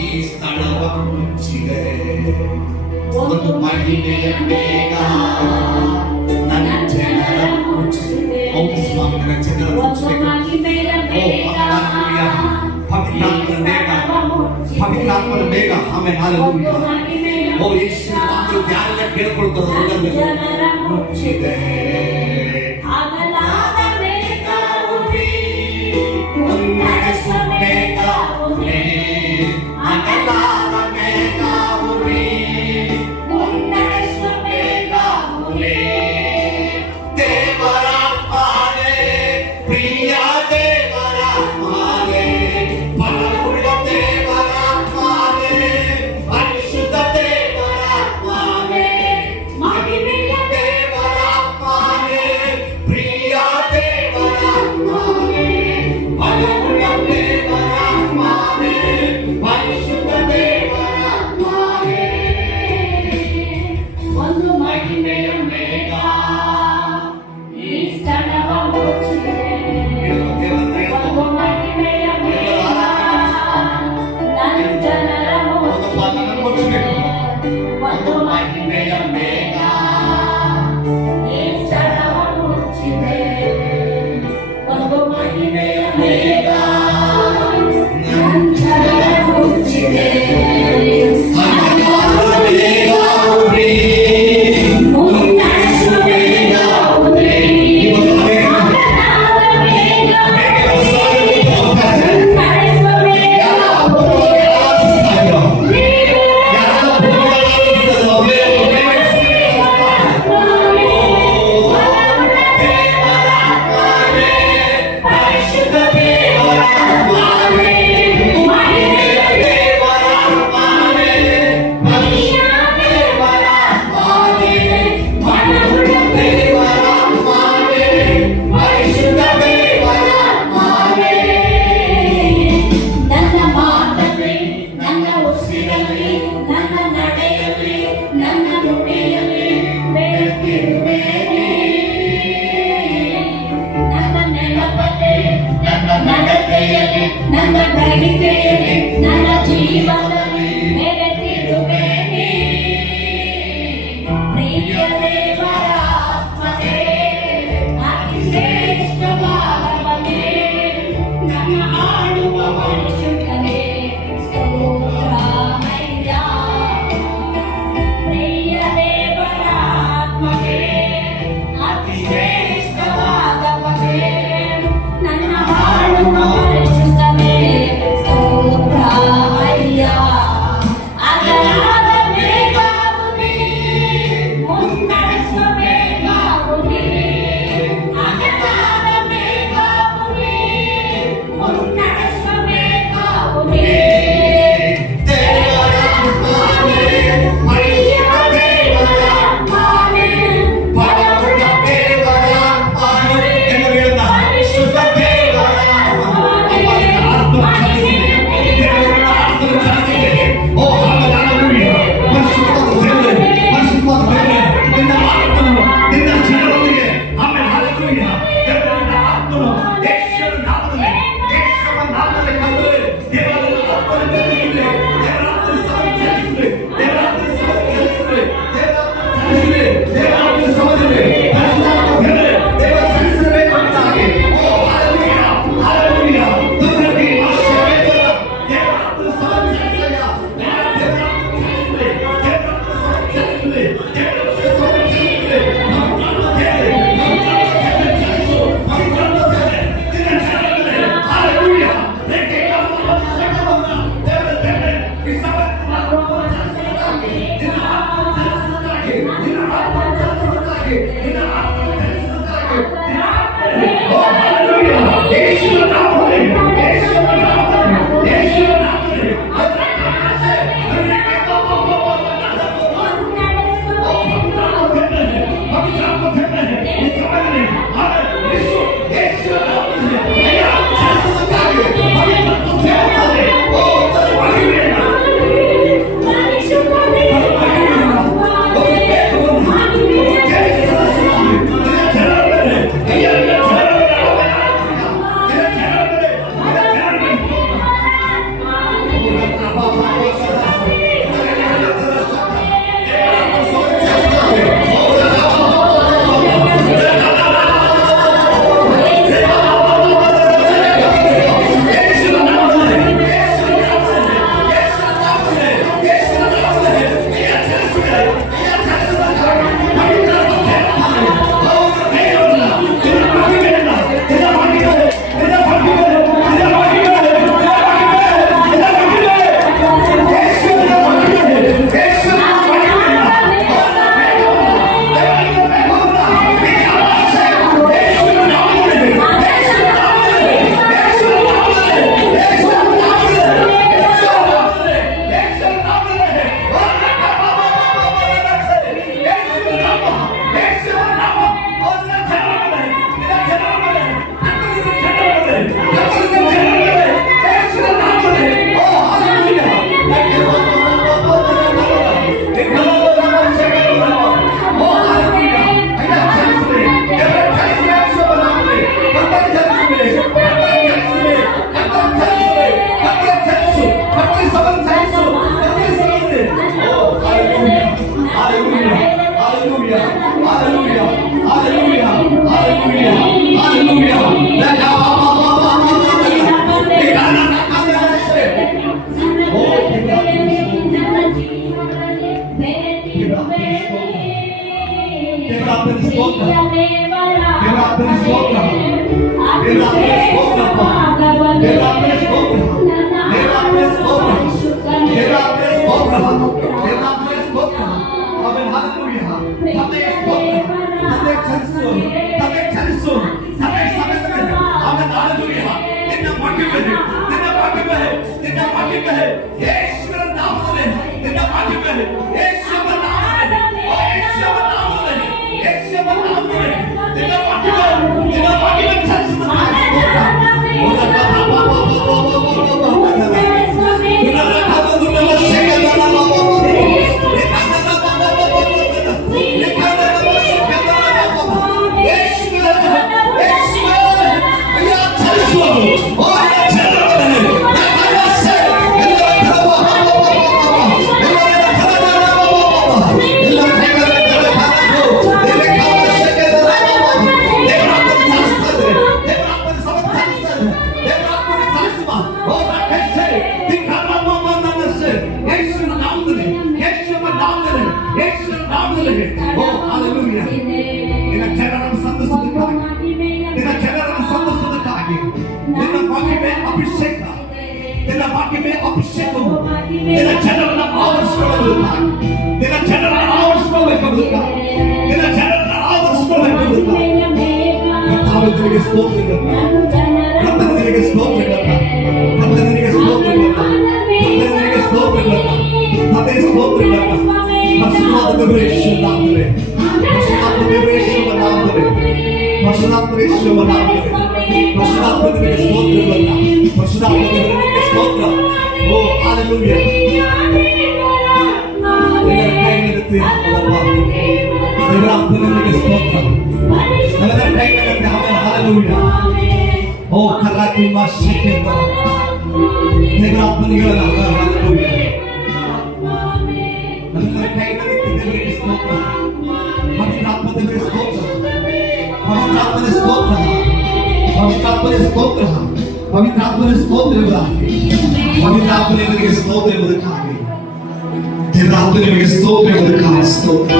ಈ ಸ್ಥಳವ ಮುಚ್ಚಿದೆ ಒಂದು ಮಹಿಮೆಯ ಬೇಗ ನನ್ನ ಜನರ ಮುಚ್ಚಿದೆ. ಹೌದು ಸ್ವಾಮಿ, ನನ್ನ ಜನರ ಪವಿತ್ರಾತ್ಮನ ಬೇಗ ಆಮೇಲೆ ಹಾಲೆಲೂಯಾ. ಓ ಯೇಸು ನಾಮದಲ್ಲಿ ಯಾರೆಲ್ಲ ಕೇಳ್ಕೊಳ್ತಾರೋ ಮುಚ್ಚಿದೆ. Oh, hallelujah. Hallelujah. Hallelujah. Hallelujah. Hallelujah. Oh, karaki masike ba. Devrapaniಗಳ hallelujah. ನನ್ನ ಕೈಯಲ್ಲಿ ದೇವರಿಗೆ ಸ್ತೋತ್ರ. ಪವಿತ್ರಾತ್ಮನಿಗೆ ಸ್ತೋತ್ರ. ಪವಿತ್ರಾತ್ಮನಿಗೆ ಸ್ತೋತ್ರ. ಪವಿತ್ರಾತ್ಮನಿಗೆ ಸ್ತೋತ್ರ. ಪವಿತ್ರಾತ್ಮನಿಗೆ ಸ್ತೋತ್ರ. ಪವಿತ್ರಾತ್ಮನಿಗೆ ಸ್ತೋತ್ರ ಎಂಬುದಕ್ಕಾಗಿ ದೇವರಾತ್ಮನಿಗೆ ಸ್ತೋತ್ರ ಎಂಬುದಕ್ಕಾಗಿ ಸ್ತೋತ್ರ.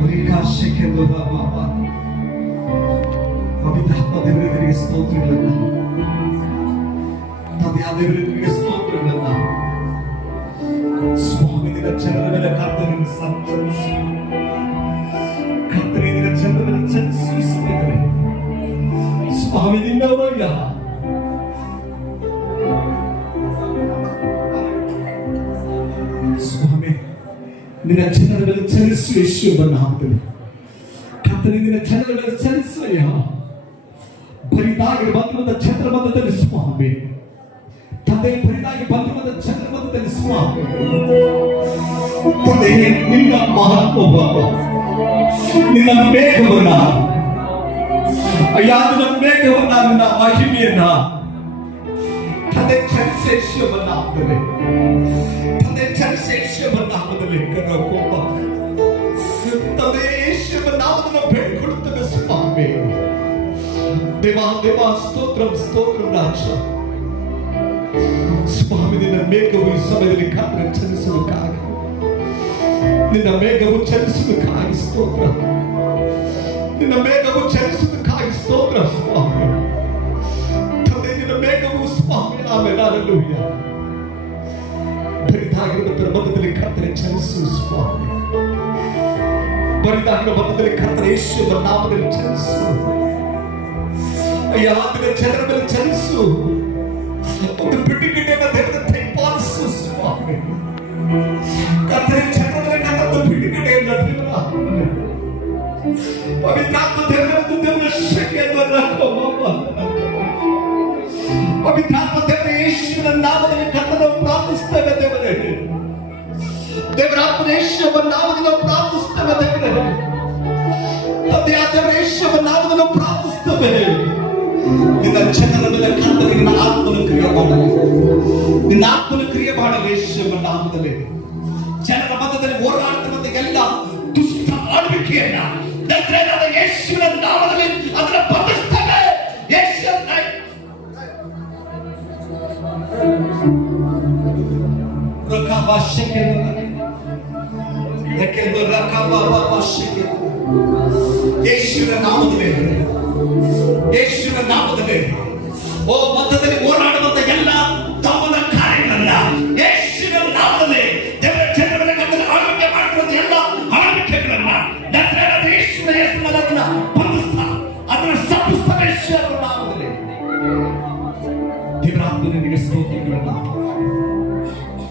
ಪವಿತ್ರಾಶಕ್ಕೆ ಬಾಬಾ ಪವಿತ್ರಾತ್ಮ ದೇವರಿಗೆ ಸ್ತೋತ್ರಗಳನ್ನ ತಂದೆಯ ದೇವರಿಗೆ ಸ್ತೋತ್ರಗಳನ್ನ ಸ್ವಾಮಿ ನಿನ್ನ ಜನರ ಮೇಲೆ ಕರ್ತನಿಗೆ ಸಂತೋಷ ಕರ್ತನಿಗೆ ನಿನ್ನ ಜನರ ಮೇಲೆ ಚಲಿಸುತ್ತಿದ್ದಾರೆ ಸ್ವಾಮಿ ನಿನ್ನವಯ್ಯ ಸ್ವಾಮಿ ನಿನ್ನ ಜನರ ಮೇಲೆ ಚಲಿಸು ಯೇಸುವಿನ ನಾಮದಲ್ಲಿ ಕರ್ತನಿಗೆ ನಿನ್ನ ಜನರ ಮೇಲೆ ಚಲಿಸಯ್ಯ ಬರಿದಾಗಿ ಬಂದಿರುವಂತ ಛತ್ರಬಂಧದಲ್ಲಿ ಸ್ವಾಮಿ ತಂದೆ ಬರಿದಾಗಿ ಬಂದಿರುವಂತ ಛತ್ರಬಂಧದಲ್ಲಿ ಸ್ವಾಮಿ ತಂದೆ ನಿನ್ನ ಮಹತ್ವ ನಿನ್ನ ಮೇಘವನ್ನ ಅಯ್ಯ ನಿನ್ನ ಮೇಘವನ್ನ ನಿನ್ನ ಮಹಿಮೆಯನ್ನ ತಂದೆ ಚಲಿಸೇಶ್ವರನ್ನ ಆಗ್ತದೆ ತಂದೆ ಚಲಿಸೇಶ್ವರನ್ನ ಆಗದಲ್ಲಿ ಕರಕೋಪ ತಂದೆ ಯೇಸುವಿನ ನಾಮವನ್ನು ಬೇಡಿಕೊಳ್ಳುತ್ತೇವೆ ಸ್ವಾಮಿ ದೇವಾ ದೇವಾ ಸ್ತೋತ್ರಂ ಸ್ತೋತ್ರಂ ರಾಜ ಸ್ವಾಮಿ ನಿನ್ನ ಮೇಘವು ಈ ಸಮಯದಲ್ಲಿ ಕರ್ತನ ಚಲಿಸುವುದಕ್ಕಾಗಿ ನಿನ್ನ ಮೇಘವು ಚಲಿಸುವುದಕ್ಕಾಗಿ ಸ್ತೋತ್ರ ನಿನ್ನ ಮೇಘವು ಚಲಿಸುವುದಕ್ಕಾಗಿ ಸ್ತೋತ್ರ ಸ್ವಾಮಿ ತಂದೆ ನಿನ್ನ ಮೇಘವು ಸ್ವಾಮಿ ಆಮೇಲೆ ಹಲ್ಲೆಲೂಯಾ ಬರಿದಾಗಿರುವಂತರ ಮಧ್ಯದಲ್ಲಿ ಕರ್ತನ ಚಲಿಸು ಸ್ವಾಮಿ ಬರಿದಾಗಿರುವ ಮಧ್ಯದಲ್ಲಿ ಕರ್ತನ ಯೇಸುವಿನ ನಾಮದಲ್ಲಿ ಚಲಿಸು ಅಯ್ಯ ನಿನ್ನ ಜನರ ಮೇಲೆ ಚಲಿಸು ಒಂದು ಬಿಟ್ಟಿಗಿಟ್ಟೆಯನ್ನು ದೇವರ ತೆಗೆಪಾಲಿಸು ಸ್ವಾಮಿ ಕರ್ತನ ಜನರ ಮೇಲೆ ಕರ್ತನ ಬಿಟ್ಟಿಗಿಟ್ಟೆಯನ್ನು ಪವಿತ್ರಾತ್ಮ ದೇವರ ಶಕ್ತಿಯನ್ನು ಪವಿತ್ರಾತ್ಮ ದೇವರ ಯೇಸುವಿನ ನಾಮದಲ್ಲಿ ಕರ್ತನ ಪ್ರಾರ್ಥಿಸುತ್ತೇವೆ ದೇವರೇ ದೇವರಾತ್ಮ ಯೇಸುವಿನ ನಾಮದಲ್ಲಿ ಪ್ರಾರ್ಥಿಸುತ್ತೇವೆ ದೇವರೇ ತಂದೆಯ ದೇವರ ಯೇಸುವಿನ ನಾಮದಲ್ಲಿ ಪ್ರಾರ್ಥಿಸುತ್ತೇವೆ ನಿನ್ನ ಜನರ ಮೇಲೆ ಕರ್ತನಿಗೆ ನಿನ್ನ ಆತ್ಮನ ಕ್ರಿಯೆ ಮಾಡಲಿ ನಿನ್ನ ಆತ್ಮನ ಕ್ರಿಯೆ ಮಾಡಲಿ ಯೇಸುವಿನ ನಾಮದಲ್ಲಿ ಜನರ ಮಧ್ಯದಲ್ಲಿ ಹೋರಾಡುತ್ತಿರುವಂತ ಎಲ್ಲ ದುಷ್ಟ ಆಳ್ವಿಕೆ ಶಕ್ತಿಯನ್ನ ನಜರೇಯನಾದ ಯೇಸುವಿನ ನಾಮದಲ್ಲಿ ಅದನ್ನ ಬಂಧಿಸ್ತೇವೆ. ಯೇಸುವಿನ ಯೇಸುವಿನ ನಾಮದಲ್ಲಿ, ಯೇಸುವಿನ ನಾಮದಲ್ಲಿ ಓ ಮಧ್ಯದಲ್ಲಿ ಓಡಾಡುವಂತ ಎಲ್ಲ ತಮ್ಮನ ಕಾರ್ಯಗಳನ್ನ ಯೇಸುವಿನ ನಾಮದಲ್ಲಿ ದೇವರ ಜನರ ಕತ್ತಲೆ ಆಳ್ವಿಕೆ ಮಾಡುವಂತ ಎಲ್ಲ ಆಳ್ವಿಕೆಗಳನ್ನ ನಜರೇಯನಾದ ಯೇಸುವಿನ ಅದನ್ನ ಬಂಧಿಸ್ತಾ ಅದನ್ನ ಸಪ್ಪಿಸ್ತಾ ಯೇಸುವಿನ ನಾಮದಲ್ಲಿ. ದೇವರಾತ್ಮ ನಿನಗೆ ಸ್ತೋತ್ರಗಳನ್ನ,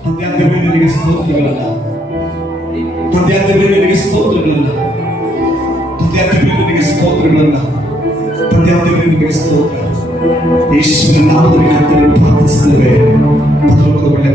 ತಂದೆಯಾದ ನಿನಗೆ ಸ್ತೋತ್ರಗಳನ್ನ, ತಂದೆಯಾದ ನಿನಗೆ ಸ್ತೋತ್ರಗಳನ್ನ, ತಂದೆಯಾದ ನಿನಗೆ ಸ್ತೋತ್ರಗಳನ್ನ, ತಂದೆಯಾದ ನಿನಗೆ ಸ್ತೋತ್ರ. ಯೇಸುವಿನ ನಾಮದಲ್ಲಿ ಕರ್ತನನ್ನು ಪ್ರಾರ್ಥಿಸುತ್ತೇವೆ. ಪರಲೋಕದ ಒಳ್ಳೆಯ